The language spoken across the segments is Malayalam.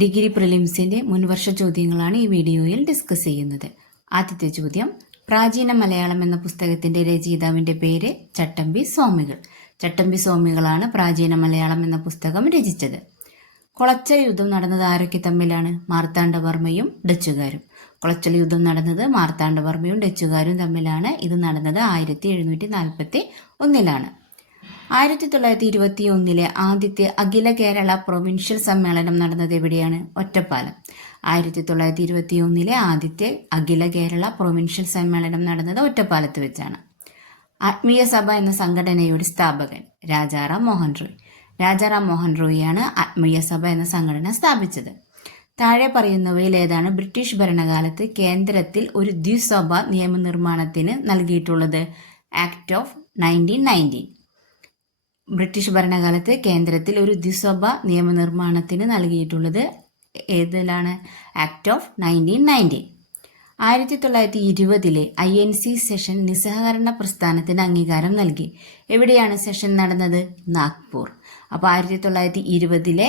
ഡിഗ്രി പ്രിലിംസിന്റെ മുൻവർഷ ചോദ്യങ്ങളാണ് ഈ വീഡിയോയിൽ ഡിസ്കസ് ചെയ്യുന്നത്. ആദ്യത്തെ ചോദ്യം, പ്രാചീന മലയാളം എന്ന പുസ്തകത്തിന്റെ രചയിതാവിന്റെ പേര് ചട്ടമ്പി സ്വാമികൾ. ചട്ടമ്പി സ്വാമികളാണ് പ്രാചീന മലയാളം എന്ന പുസ്തകം രചിച്ചത്. കൊളച്ചൽ യുദ്ധം നടന്നത് ആരൊക്കെ തമ്മിലാണ്? മാർത്താണ്ഡവർമ്മയും ഡച്ചുകാരും. കൊളച്ചൽ യുദ്ധം നടന്നത് മാർത്താണ്ഡവർമ്മയും ഡച്ചുകാരും തമ്മിലാണ്. ഇത് നടന്നത് 1741 1921 ആദ്യത്തെ അഖില കേരള പ്രൊവിൻഷ്യൽ സമ്മേളനം നടന്നത് എവിടെയാണ്? ഒറ്റപ്പാലം. 1921 ആദ്യത്തെ അഖില കേരള പ്രൊവിൻഷ്യൽ സമ്മേളനം നടന്നത് ഒറ്റപ്പാലത്ത് വെച്ചാണ്. ആത്മീയ സഭ എന്ന സംഘടനയുടെ സ്ഥാപകൻ രാജാറാം മോഹൻ റോയ്. രാജാറാം മോഹൻ റോയിയാണ് ആത്മീയ സഭ എന്ന സംഘടന സ്ഥാപിച്ചത്. താഴെ പറയുന്നവയിൽ ഏതാണ് ബ്രിട്ടീഷ് ഭരണകാലത്ത് കേന്ദ്രത്തിൽ ഒരു ദ്വിസഭ നിയമനിർമ്മാണത്തിന് നൽകിയിട്ടുള്ളത്? Act of 1919. ബ്രിട്ടീഷ് ഭരണകാലത്ത് കേന്ദ്രത്തിൽ ഒരു ദ്വിസഭ നിയമനിർമ്മാണത്തിന് നൽകിയിട്ടുള്ളത് ഏതിലാണ്? Act of 1919. 1920 INC സെഷൻ നിസ്സഹകരണ പ്രസ്ഥാനത്തിന് അംഗീകാരം നൽകി. എവിടെയാണ് സെഷൻ നടന്നത്? നാഗ്പൂർ. അപ്പോൾ 1920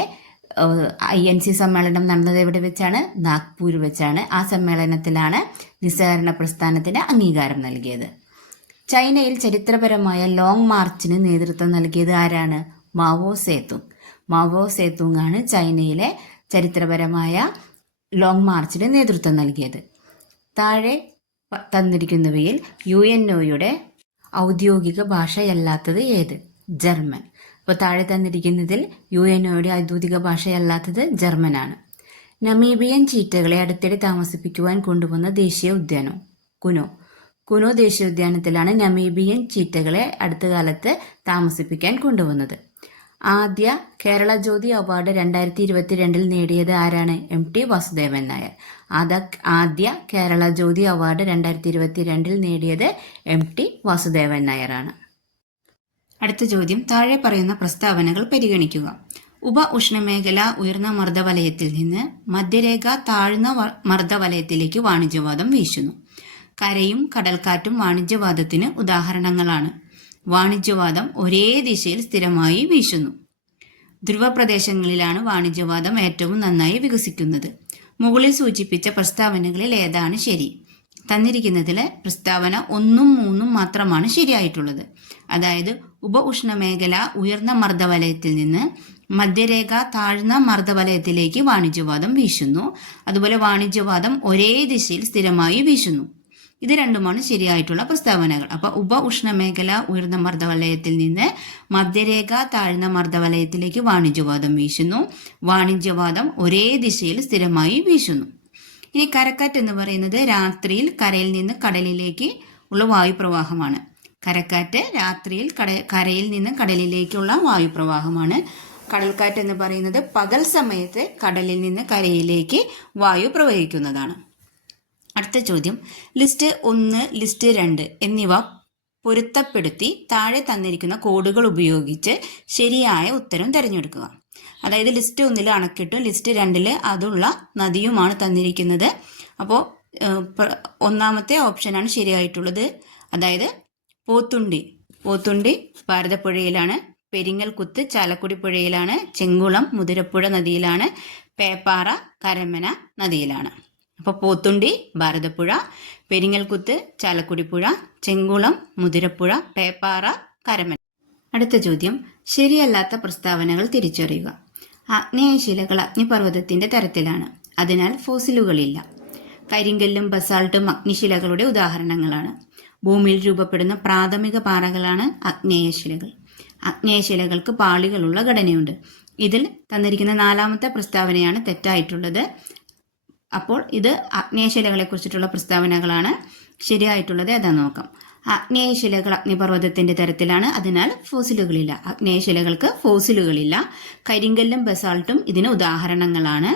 INC സമ്മേളനം നടന്നത് എവിടെ വെച്ചാണ്? നാഗ്പൂർ വെച്ചാണ്. ആ സമ്മേളനത്തിലാണ് നിസ്സഹകരണ പ്രസ്ഥാനത്തിന് അംഗീകാരം നൽകിയത്. ചൈനയിൽ ചരിത്രപരമായ ലോങ് മാർച്ചിന് നേതൃത്വം നൽകിയത് ആരാണ്? Mao Zedong. മാവോ സേതുങ് ആണ് ചൈനയിലെ ചരിത്രപരമായ ലോങ് മാർച്ചിന് നേതൃത്വം നൽകിയത്. താഴെ തന്നിരിക്കുന്നവയിൽ UNOയുടെ ഔദ്യോഗിക ഭാഷയല്ലാത്തത് ഏത്? ജർമ്മൻ. അപ്പോൾ താഴെ തന്നിരിക്കുന്നതിൽ UNOയുടെ ഔദ്യോഗിക ഭാഷയല്ലാത്തത് ജർമ്മനാണ്. നമീബിയൻ ചീറ്റകളെ അടുത്തിടെ താമസിപ്പിക്കുവാൻ കൊണ്ടുവന്ന ദേശീയ ഉദ്യാനം? കുനോ. കുനോ ദേശീയോദ്യാനത്തിലാണ് നമീബിയൻ ചീറ്റകളെ അടുത്ത കാലത്ത് താമസിപ്പിക്കാൻ കൊണ്ടുവന്നത്. ആദ്യ കേരള ജ്യോതി അവാർഡ് 2022 നേടിയത് ആരാണ്? MT വാസുദേവൻ നായർ. ആദ്യ കേരള ജ്യോതി അവാർഡ് 2022 നേടിയത് MT വാസുദേവൻ നായരാണ്. അടുത്ത ചോദ്യം, താഴെ പറയുന്ന പ്രസ്താവനകൾ പരിഗണിക്കുക. ഉപ ഉഷ്ണമേഖല ഉയർന്ന മർദ്ദവലയത്തിൽ നിന്ന് മധ്യരേഖ താഴ്ന്ന മർദ്ദവലയത്തിലേക്ക് വാണിജ്യവാദം വീശുന്നു. കരയും കടൽക്കാറ്റും വാണിജ്യവാദത്തിന് ഉദാഹരണങ്ങളാണ്. വാണിജ്യവാദം ഒരേ ദിശയിൽ സ്ഥിരമായി വീശുന്നു. ധ്രുവപ്രദേശങ്ങളിലാണ് വാണിജ്യവാദം ഏറ്റവും നന്നായി വികസിക്കുന്നത്. മുകളിൽ സൂചിപ്പിച്ച പ്രസ്താവനകളിൽ ഏതാണ് ശരി? തന്നിരിക്കുന്നതിലെ പ്രസ്താവന 1ഉം 3ഉം മാത്രമാണ് ശരിയായിട്ടുള്ളത്. അതായത് ഉപ ഉഷ്ണമേഖല ഉയർന്ന മർദ്ദവലയത്തിൽ നിന്ന് മധ്യരേഖ താഴ്ന്ന മർദ്ദവലയത്തിലേക്ക് വാണിജ്യവാദം വീശുന്നു. അതുപോലെ വാണിജ്യവാദം ഒരേ ദിശയിൽ സ്ഥിരമായി വീശുന്നു. ഇത് രണ്ടുമാണ് ശരിയായിട്ടുള്ള പ്രസ്താവനകൾ. അപ്പൊ ഉപ ഉഷ്ണമേഖല ഉയർന്ന മർദ്ദവലയത്തിൽ നിന്ന് മധ്യരേഖ താഴ്ന്ന മർദ്ദവലയത്തിലേക്ക് വാണിജ്യവാദം വീശുന്നു. വാണിജ്യവാദം ഒരേ ദിശയിൽ സ്ഥിരമായി വീശുന്നു. ഇനി കരക്കാറ്റ് എന്ന് പറയുന്നത് രാത്രിയിൽ കരയിൽ നിന്ന് കടലിലേക്ക് ഉള്ള വായുപ്രവാഹമാണ്. കരക്കാറ്റ് രാത്രിയിൽ കരയിൽ നിന്ന് കടലിലേക്കുള്ള വായുപ്രവാഹമാണ്. കടൽക്കാറ്റ് എന്ന് പറയുന്നത് പകൽ സമയത്ത് കടലിൽ നിന്ന് കരയിലേക്ക് വായു പ്രവഹിക്കുന്നതാണ്. അടുത്ത ചോദ്യം, ലിസ്റ്റ് 1, ലിസ്റ്റ് 2 എന്നിവ പൊരുത്തപ്പെടുത്തി താഴെ തന്നിരിക്കുന്ന കോഡുകൾ ഉപയോഗിച്ച് ശരിയായ ഉത്തരം തിരഞ്ഞെടുക്കുക. അതായത് ലിസ്റ്റ് 1 അണക്കെട്ടും ലിസ്റ്റ് 2 അതുള്ള നദിയുമാണ് തന്നിരിക്കുന്നത്. അപ്പോൾ ഒന്നാമത്തെ ഓപ്ഷനാണ് ശരിയായിട്ടുള്ളത്. അതായത് പോത്തുണ്ടി ഭാരതപ്പുഴയിലാണ്, പെരിങ്ങൽകുത്ത് ചാലക്കുടി പുഴയിലാണ്, ചെങ്കുളം മുതിരപ്പുഴ നദിയിലാണ്, പേപ്പാറ കരമന നദിയിലാണ്. അപ്പോൾ പോത്തുണ്ടി ഭാരതപ്പുഴ, പെരിങ്ങൽകുത്ത് ചാലക്കുടി പുഴ, ചെങ്കുളം മുതിരപ്പുഴ, പേപ്പാറ കരമന. അടുത്ത ചോദ്യം, ശരിയല്ലാത്ത പ്രസ്താവനകൾ തിരിച്ചറിയുക. ആഗ്നേയശിലകൾ അഗ്നിപർവ്വതത്തിന്റെ തരത്തിലാണ്, അതിനാൽ ഫോസിലുകളില്ല. കരിങ്കല്ലും ബസാൾട്ടും അഗ്നിശിലകളുടെ ഉദാഹരണങ്ങളാണ്. ഭൂമിയിൽ രൂപപ്പെടുന്ന പ്രാഥമിക പാറകളാണ് ആഗ്നേയശിലകൾ. ആഗ്നേയശിലകൾക്ക് പാളികളുള്ള ഘടനയുണ്ട്. ഇതിൽ തന്നിരിക്കുന്ന 4ാമത്തെ പ്രസ്താവനയാണ് തെറ്റായിട്ടുള്ളത്. അപ്പോൾ ഇത് ആഗ്നേയശിലകളെ കുറിച്ചിട്ടുള്ള പ്രസ്താവനകളാണ്. ശരിയായിട്ടുള്ളത് ഏതാന്ന് നോക്കാം. ആഗ്നേയശിലകൾ അഗ്നിപർവ്വതത്തിന്റെ തരത്തിലാണ്, അതിനാൽ ഫോസിലുകളില്ല. ആഗ്നേയശിലകൾക്ക് ഫോസിലുകളില്ല. കരിങ്കല്ലും ബസാൾട്ടും ഇതിന് ഉദാഹരണങ്ങളാണ്.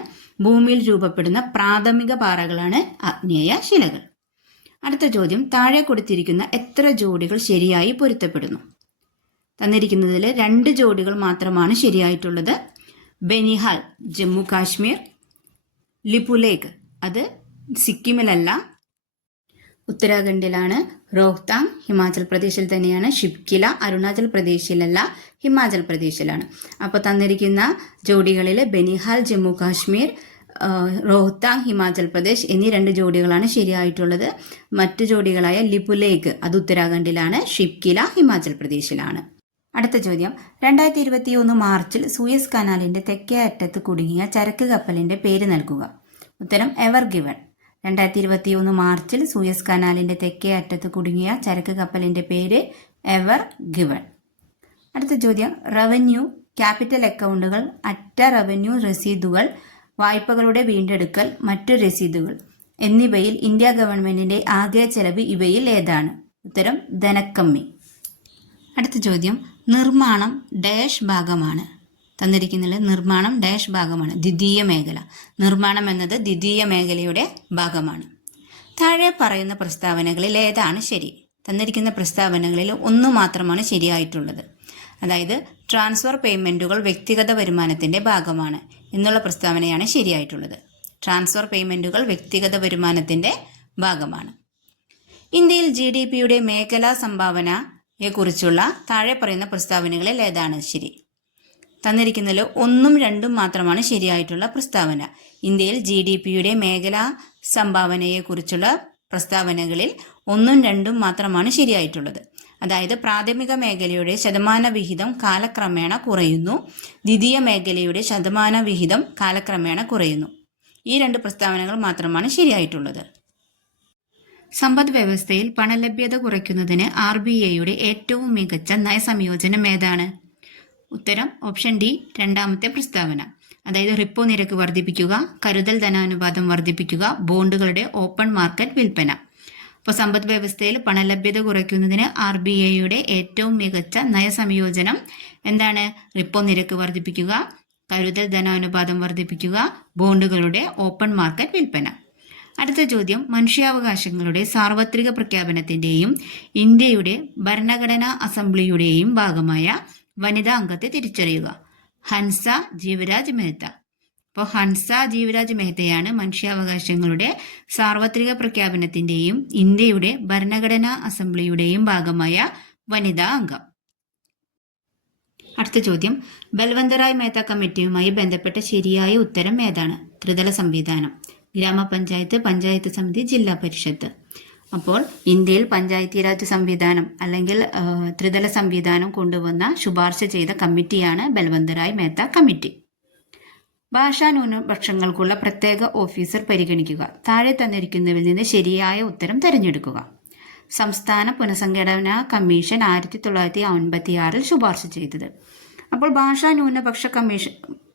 ഭൂമിയിൽ രൂപപ്പെടുന്ന പ്രാഥമിക പാറകളാണ് ആഗ്നേയ ശിലകൾ. അടുത്ത ചോദ്യം, താഴെ കൊടുത്തിരിക്കുന്ന എത്ര ജോഡികൾ ശരിയായി പൊരുത്തപ്പെടുന്നു? തന്നിരിക്കുന്നതിൽ 2 ജോഡികൾ മാത്രമാണ് ശരിയായിട്ടുള്ളത്. ബനിഹാൽ ജമ്മു കാശ്മീർ, ലിപുലേഖ് അത് സിക്കിമിലല്ല, ഉത്തരാഖണ്ഡിലാണ്. റോഹ്താങ് ഹിമാചൽ പ്രദേശിൽ തന്നെയാണ്. ഷിപ്കില അരുണാചൽ പ്രദേശിലല്ല, ഹിമാചൽ പ്രദേശിലാണ്. അപ്പോൾ തന്നിരിക്കുന്ന ജോഡികളിൽ ബനിഹാൽ ജമ്മു കാശ്മീർ, റോഹ്താങ് ഹിമാചൽ പ്രദേശ് എന്നീ 2 ജോഡികളാണ് ശരിയായിട്ടുള്ളത്. മറ്റു ജോഡികളായ ലിപുലേഖ് അത് ഉത്തരാഖണ്ഡിലാണ്, ഷിപ്കില ഹിമാചൽ പ്രദേശിലാണ്. അടുത്ത ചോദ്യം, 2021 മാർച്ചിൽ സൂയസ് കനാലിന്റെ തെക്കേ അറ്റത്ത് കുടുങ്ങിയ ചരക്ക് കപ്പലിന്റെ പേര് നൽകുക. ഉത്തരം എവർ ഗിവൺ. 2021 മാർച്ചിൽ സൂയസ് കനാലിന്റെ തെക്കേ അറ്റത്ത് കുടുങ്ങിയ ചരക്ക് കപ്പലിന്റെ പേര് എവർ ഗിവൺ. അടുത്ത ചോദ്യം, റവന്യൂ, ക്യാപിറ്റൽ അക്കൗണ്ടുകൾ, അറ്റ റവന്യൂ രസീതുകൾ, വായ്പകളുടെ വീണ്ടെടുക്കൽ, മറ്റു രസീതുകൾ എന്നിവയിൽ ഇന്ത്യ ഗവൺമെന്റിന്റെ ആകെ ചെലവ് ഇവയിൽ ഏതാണ്? ഉത്തരം ധനക്കമ്മി. അടുത്ത ചോദ്യം, നിർമ്മാണം ഡാഷ് ഭാഗമാണ്. തന്നിരിക്കുന്നത് നിർമ്മാണം ഡാഷ് ഭാഗമാണ്. ദ്വിതീയ മേഖല. നിർമ്മാണം എന്നത് ദ്വിതീയ മേഖലയുടെ ഭാഗമാണ്. താഴെ പറയുന്ന പ്രസ്താവനകളിൽ ഏതാണ് ശരി? തന്നിരിക്കുന്ന പ്രസ്താവനകളിൽ ഒന്ന് മാത്രമാണ് ശരിയായിട്ടുള്ളത്. അതായത് ട്രാൻസ്ഫർ പേയ്മെൻറ്റുകൾ വ്യക്തിഗത വരുമാനത്തിൻ്റെ ഭാഗമാണ് എന്നുള്ള പ്രസ്താവനയാണ് ശരിയായിട്ടുള്ളത്. ട്രാൻസ്ഫർ പേയ്മെൻറ്റുകൾ വ്യക്തിഗത വരുമാനത്തിൻ്റെ ഭാഗമാണ്. ഇന്ത്യയിൽ GDPയുടെ മേഖലാ സംഭാവനയെക്കുറിച്ചുള്ള താഴെ പറയുന്ന പ്രസ്താവനകളിൽ ഏതാണ് ശരി? തന്നിരിക്കുന്നതിൽ 1ഉം 2ഉം മാത്രമാണ് ശരിയായിട്ടുള്ള പ്രസ്താവന. ഇന്ത്യയിൽ GDPയുടെ മേഖലാ സംഭാവനയെക്കുറിച്ചുള്ള പ്രസ്താവനകളിൽ 1ഉം 2ഉം മാത്രമാണ് ശരിയായിട്ടുള്ളത്. അതായത് പ്രാഥമിക മേഖലയുടെ ശതമാന വിഹിതം കാലക്രമേണ കുറയുന്നു, ദ്വിതീയ മേഖലയുടെ ശതമാന വിഹിതം കാലക്രമേണ കുറയുന്നു. ഈ 2 പ്രസ്താവനകൾ മാത്രമാണ് ശരിയായിട്ടുള്ളത്. സമ്പദ് വ്യവസ്ഥയിൽ പണലഭ്യത കുറയ്ക്കുന്നതിന് RBIയുടെ ഏറ്റവും മികച്ച നയസംയോജനം ഏതാണ്? ഉത്തരം ഓപ്ഷൻ ഡി, രണ്ടാമത്തെ പ്രസ്താവന. അതായത് റിപ്പോ നിരക്ക് വർദ്ധിപ്പിക്കുക, കരുതൽ ധനാനുപാതം വർദ്ധിപ്പിക്കുക, ബോണ്ടുകളുടെ ഓപ്പൺ മാർക്കറ്റ് വിൽപ്പന. അപ്പോൾ സമ്പദ് വ്യവസ്ഥയിൽ പണലഭ്യത കുറയ്ക്കുന്നതിന് RBIയുടെ ഏറ്റവും മികച്ച നയസംയോജനം എന്താണ്? റിപ്പോ നിരക്ക് വർദ്ധിപ്പിക്കുക, കരുതൽ ധനാനുപാതം വർദ്ധിപ്പിക്കുക, ബോണ്ടുകളുടെ ഓപ്പൺ മാർക്കറ്റ് വിൽപ്പന. അടുത്ത ചോദ്യം, മനുഷ്യാവകാശങ്ങളുടെ സാർവത്രിക പ്രഖ്യാപനത്തിന്റെയും ഇന്ത്യയുടെ ഭരണഘടനാ അസംബ്ലിയുടെയും ഭാഗമായ വനിതാ അംഗത്തെ തിരിച്ചറിയുക. ഹൻസ ജീവരാജ് മെഹ്ത. അപ്പോൾ ഹൻസ ജീവരാജ് മെഹ്തയാണ് മനുഷ്യാവകാശങ്ങളുടെ സാർവത്രിക പ്രഖ്യാപനത്തിന്റെയും ഇന്ത്യയുടെ ഭരണഘടനാ അസംബ്ലിയുടെയും ഭാഗമായ വനിതാ അംഗം. അടുത്ത ചോദ്യം, ബൽവന്തറായ് മേത്ത കമ്മിറ്റിയുമായി ബന്ധപ്പെട്ട ശരിയായ ഉത്തരം ഏതാണ്? ത്രിതല സംവിധാനം. ഗ്രാമപഞ്ചായത്ത്, പഞ്ചായത്ത് സമിതി, ജില്ലാ പരിഷത്ത്. അപ്പോൾ ഇന്ത്യയിൽ പഞ്ചായത്തി രാജ് സംവിധാനം അല്ലെങ്കിൽ ത്രിതല സംവിധാനം കൊണ്ടുവന്ന ശുപാർശ ചെയ്ത കമ്മിറ്റിയാണ് ബൽവന്തറായ് മേത്ത കമ്മിറ്റി. ഭാഷാ ന്യൂനപക്ഷങ്ങൾക്കുള്ള പ്രത്യേക ഓഫീസർ പരിഗണിക്കുക. താഴെ തന്നിരിക്കുന്നതിൽ നിന്ന് ശരിയായ ഉത്തരം തിരഞ്ഞെടുക്കുക. സംസ്ഥാന പുനഃസംഘടനാ കമ്മീഷൻ 1956 ശുപാർശ ചെയ്തത്. അപ്പോൾ ഭാഷാ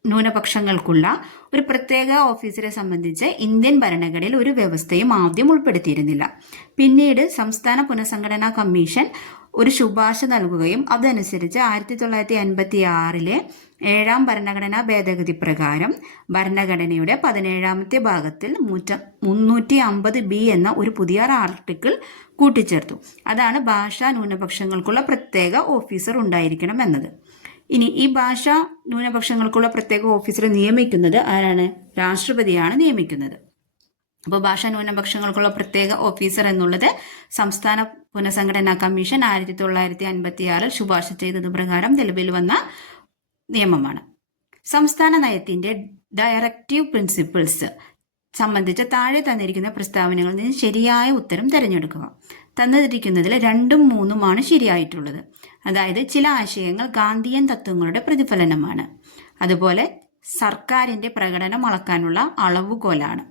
ന്യൂനപക്ഷങ്ങൾക്കുള്ള ഒരു പ്രത്യേക ഓഫീസറെ സംബന്ധിച്ച് ഇന്ത്യൻ ഭരണഘടനയിൽ ഒരു വ്യവസ്ഥയും ആദ്യം ഉൾപ്പെടുത്തിയിരുന്നില്ല. പിന്നീട് സംസ്ഥാന പുനഃസംഘടനാ കമ്മീഷൻ ഒരു ശുപാർശ നൽകുകയും അതനുസരിച്ച് 1956 7ാം ഭരണഘടനാ ഭേദഗതി പ്രകാരം ഭരണഘടനയുടെ 17ാമത്തെ ഭാഗത്തിൽ 350B എന്ന ഒരു പുതിയ ആർട്ടിക്കിൾ കൂട്ടിച്ചേർത്തു. അതാണ് ഭാഷാ ന്യൂനപക്ഷങ്ങൾക്കുള്ള പ്രത്യേക ഓഫീസർ ഉണ്ടായിരിക്കണം എന്നത്. ഇനി ഈ ഭാഷാ ന്യൂനപക്ഷങ്ങൾക്കുള്ള പ്രത്യേക ഓഫീസറെ നിയമിക്കുന്നത് ആരാണ്? രാഷ്ട്രപതിയാണ് നിയമിക്കുന്നത്. അപ്പോൾ ഭാഷാ ന്യൂനപക്ഷങ്ങൾക്കുള്ള പ്രത്യേക ഓഫീസർ എന്നുള്ളത് സംസ്ഥാന പുനഃസംഘടനാ കമ്മീഷൻ 1956 ശുപാർശ ചെയ്തത് പ്രകാരം നിലവിൽ വന്ന നിയമമാണ്. സംസ്ഥാന നയത്തിന്റെ ഡയറക്റ്റീവ് പ്രിൻസിപ്പിൾസ് സംബന്ധിച്ച് താഴെ തന്നിരിക്കുന്ന പ്രസ്താവനകളിൽ നിന്ന് ശരിയായ ഉത്തരം തിരഞ്ഞെടുക്കുക. തന്നിരിക്കുന്നതിൽ 2ഉം 3ഉമാണ് ശരിയായിട്ടുള്ളത്. അതായത് ചില ആശയങ്ങൾ ഗാന്ധിയൻ തത്വങ്ങളുടെ പ്രതിഫലനമാണ്, അതുപോലെ സർക്കാരിന്റെ പ്രകടനം അളക്കാനുള്ള അളവുകോലാണ്.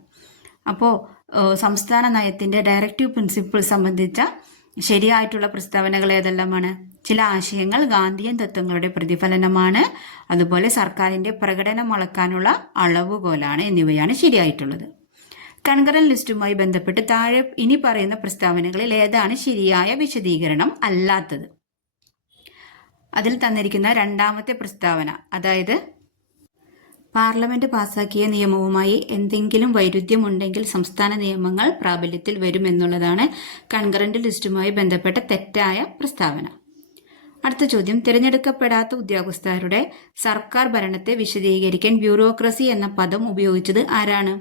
അപ്പോൾ സംസ്ഥാന നയത്തിന്റെ ഡയറക്റ്റീവ് പ്രിൻസിപ്പിൾ സംബന്ധിച്ച ശരിയായിട്ടുള്ള പ്രസ്താവനകൾ ഏതെല്ലാമാണ്? ചില ആശയങ്ങൾ ഗാന്ധിയൻ തത്വങ്ങളുടെ പ്രതിഫലനമാണ്, അതുപോലെ സർക്കാരിന്റെ പ്രകടനം അളക്കാനുള്ള അളവുകോലാണ് എന്നിവയാണ് ശരിയായിട്ടുള്ളത്. കൺകറന്റ് ലിസ്റ്റുമായി ബന്ധപ്പെട്ട് താഴെ ഇനി പറയുന്ന പ്രസ്താവനകളിൽ ഏതാണ് ശരിയായ വിശദീകരണം അല്ലാത്തത്? അതിൽ തന്നിരിക്കുന്ന രണ്ടാമത്തെ പ്രസ്താവന, അതായത് പാർലമെന്റ് പാസാക്കിയ നിയമവുമായി എന്തെങ്കിലും വൈരുദ്ധ്യമുണ്ടെങ്കിൽ സംസ്ഥാന നിയമങ്ങൾ പ്രാബല്യത്തിൽ വരുമെന്നുള്ളതാണ് കൺകറന്റ് ലിസ്റ്റുമായി ബന്ധപ്പെട്ട തെറ്റായ പ്രസ്താവന. അടുത്ത ചോദ്യം, തിരഞ്ഞെടുക്കപ്പെടാത്ത ഉദ്യോഗസ്ഥരുടെ സർക്കാർ ഭരണത്തെ വിശദീകരിക്കാൻ ബ്യൂറോക്രസി എന്ന പദം ഉപയോഗിച്ചത് ആരാണ്?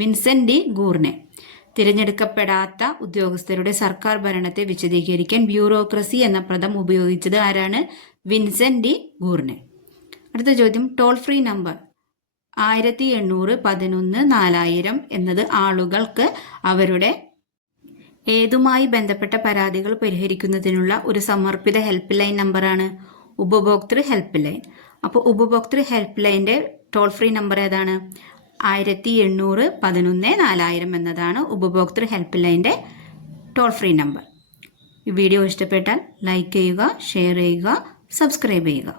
Vincent de ഗൂർനെ. തിരഞ്ഞെടുക്കപ്പെടാത്ത ഉദ്യോഗസ്ഥരുടെ സർക്കാർ ഭരണത്തെ വിശദീകരിക്കാൻ ബ്യൂറോക്രസി എന്ന പദം ഉപയോഗിച്ചത് ആരാണ്? Vincent de Gournay. അടുത്ത ചോദ്യം, ടോൾ ഫ്രീ നമ്പർ 1811-4000 എന്നത് ആളുകൾക്ക് അവരുടെ ഏതുമായി ബന്ധപ്പെട്ട പരാതികൾ പരിഹരിക്കുന്നതിനുള്ള ഒരു സമർപ്പിത ഹെൽപ്പ് ലൈൻ നമ്പറാണ്? ഉപഭോക്തൃ ഹെൽപ്പ് ലൈൻ. അപ്പോൾ ഉപഭോക്തൃ ഹെൽപ്പ് ലൈൻ്റെ ടോൾ ഫ്രീ നമ്പർ ഏതാണ്? 1811-4000 എന്നതാണ് ഉപഭോക്തൃ ഹെൽപ്പ് ലൈൻ്റെ ടോൾ ഫ്രീ നമ്പർ. ഈ വീഡിയോ ഇഷ്ടപ്പെട്ടാൽ ലൈക്ക് ചെയ്യുക, ഷെയർ ചെയ്യുക, സബ്സ്ക്രൈബ് ചെയ്യുക.